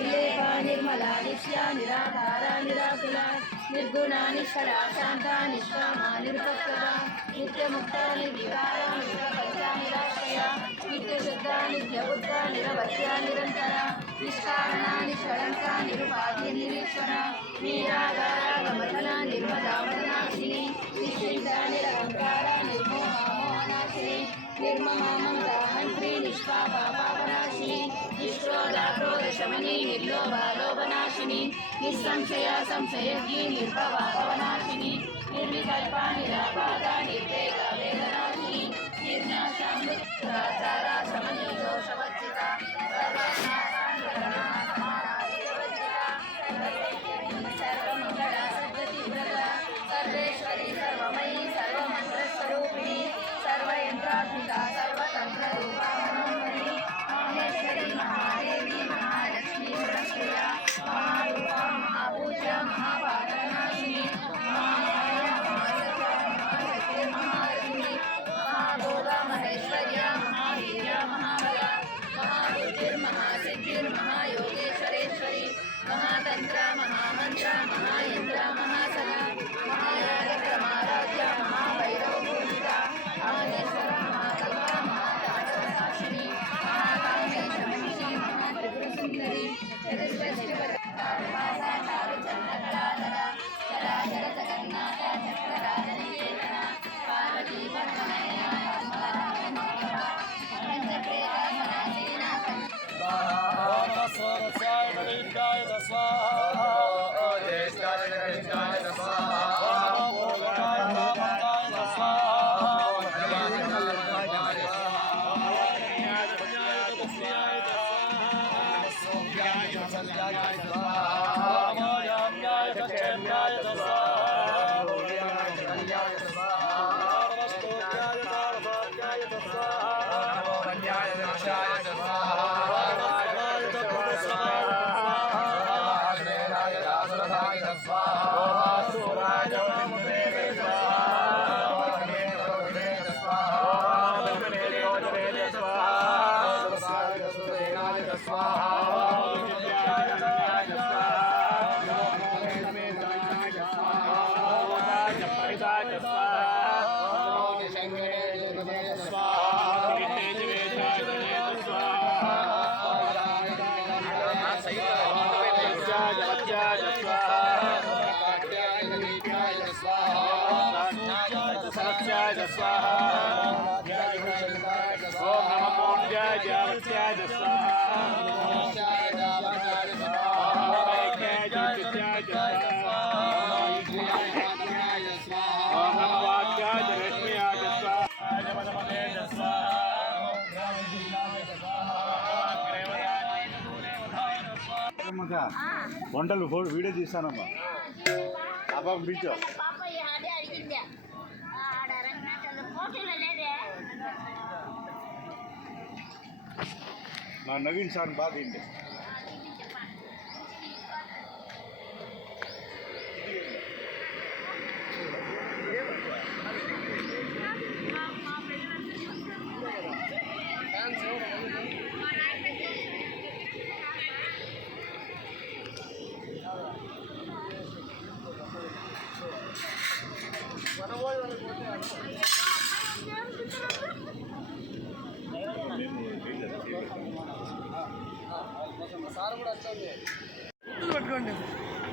నిర్లేప నిర్మల నిశ్య నిరాకార నిరాకుల నిర్గుణ నిష్కళ శాంత నిష్కామ నిరుపక్షత నిత్యముక్త నిర్వికార నిరపంచ నిరాశ్రయ నిత్యశుద్ధ నిత్యబుద్ధ నిరవధ్య నిరంతర నిష్కారణ నిష్కళంక నిరుపాధి నిరీశ్వర నీరాగార గమన నిర్మదామనాశిని నిశ్చింత నిరహంకార నిర్మోహనాశిని నిర్మమామంత్రి నిష్పాపాపనాశిని నిష్క్రోధాక్రోధశమని నిర్లోభాలోభనాశిని నిస్సంశయ సంశయజ్ఞి నిర్భవాభవనాశిని నిర్వికల్ప నిరాపాద నిర్వేగ వేదనాశిని నిర్నాశాచార సమని বাচ্চা వంటలు వీడియో తీస్తానమ్మా. అబ్బా పిలిచో. నా నవీన్ సార్ బాగా తింటే.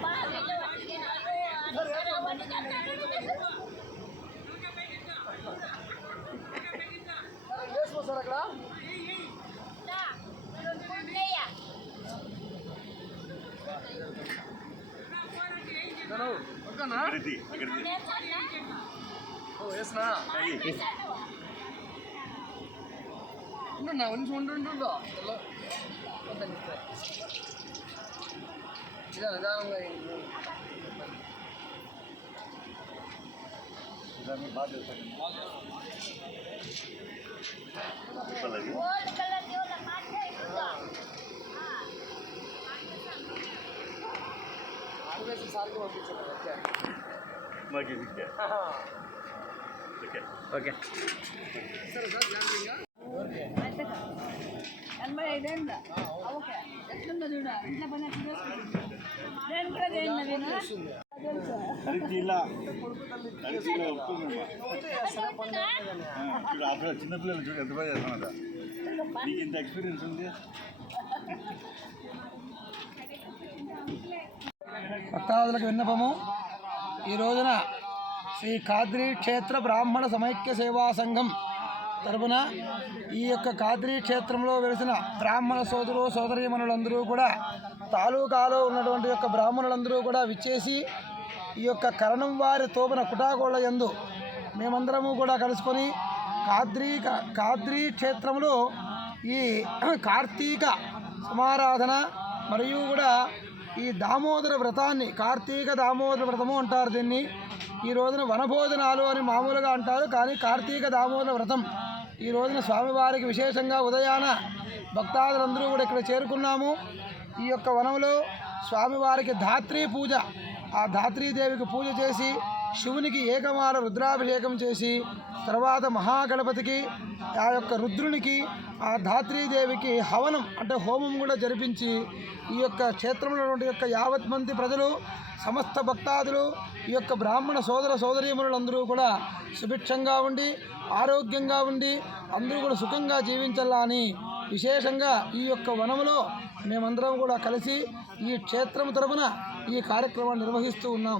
బా వీళ్ళు అడిగినారు సరే అవన్నీ కట్టారు దా, రెండు గుడ్లయ్యా. నేర్చాలా? నేర్చాలా? గోల్డ్ కలర్ దేవుళ్ళ మాటే ఇస్తుందా? మాకు విద్య ఓకే ఓకే ఎనభై ఐదేళ్ళ ఓకే ఎట్లుందో చూడ ఇంట్లో పని ఎట్లా నేను కూడా చేయండి చిన్నపిల్లలు చూడు ఎంత బాగా చేస్తున్నదా నీకు ఇంత ఎక్స్పీరియన్స్ ఉంది భక్తాదులకు విన్నపము. ఈ రోజున శ్రీ కాద్రి క్షేత్ర బ్రాహ్మణ సమైక్య సేవా సంఘం తరపున ఈ యొక్క కాద్రీ క్షేత్రంలో వెలిసిన బ్రాహ్మణ సోదరు సోదరీమణులందరూ కూడా తాలూకాలో ఉన్నటువంటి యొక్క బ్రాహ్మణులందరూ కూడా విచ్చేసి ఈ యొక్క కరణం వారి తోపున కుటాకోళ్ళ యందు మేమందరము కూడా కలుసుకొని కాద్రీ కాద్రీ క్షేత్రంలో ఈ కార్తీక సమారాధన మరియు కూడా ఈ దామోదర వ్రతాన్ని కార్తీక దామోదర వ్రతము అంటారు దీన్ని. ఈ రోజున వనభోజనాలు అని మామూలుగా అంటారు కానీ కార్తీక దామోదర వ్రతం ఈ రోజున స్వామివారికి విశేషంగా ఉదయాన భక్తాదులందరూ కూడా ఇక్కడ చేరుకున్నాము. ఈ యొక్క వనంలో స్వామివారికి ధాత్రీ పూజ ఆ ధాత్రీదేవికి పూజ చేసి శివునికి ఏకమాల రుద్రాభిషేకం చేసి తర్వాత మహాగణపతికి ఆ యొక్క రుద్రునికి ఆ ధాత్రీదేవికి హవనం అంటే హోమం కూడా జరిపించి ఈ యొక్క క్షేత్రంలో యొక్క యావత్ మంది ప్రజలు సమస్త భక్తాదులు ఈ యొక్క బ్రాహ్మణ సోదర సోదరీమణులందరూ కూడా సుభిక్షంగా ఉండి ఆరోగ్యంగా ఉండి అందరూ కూడా సుఖంగా జీవించాలా అని విశేషంగా ఈ యొక్క వనములో మేమందరం కూడా కలిసి ఈ క్షేత్రం తరపున ఈ కార్యక్రమాన్ని నిర్వహిస్తూ ఉన్నాం.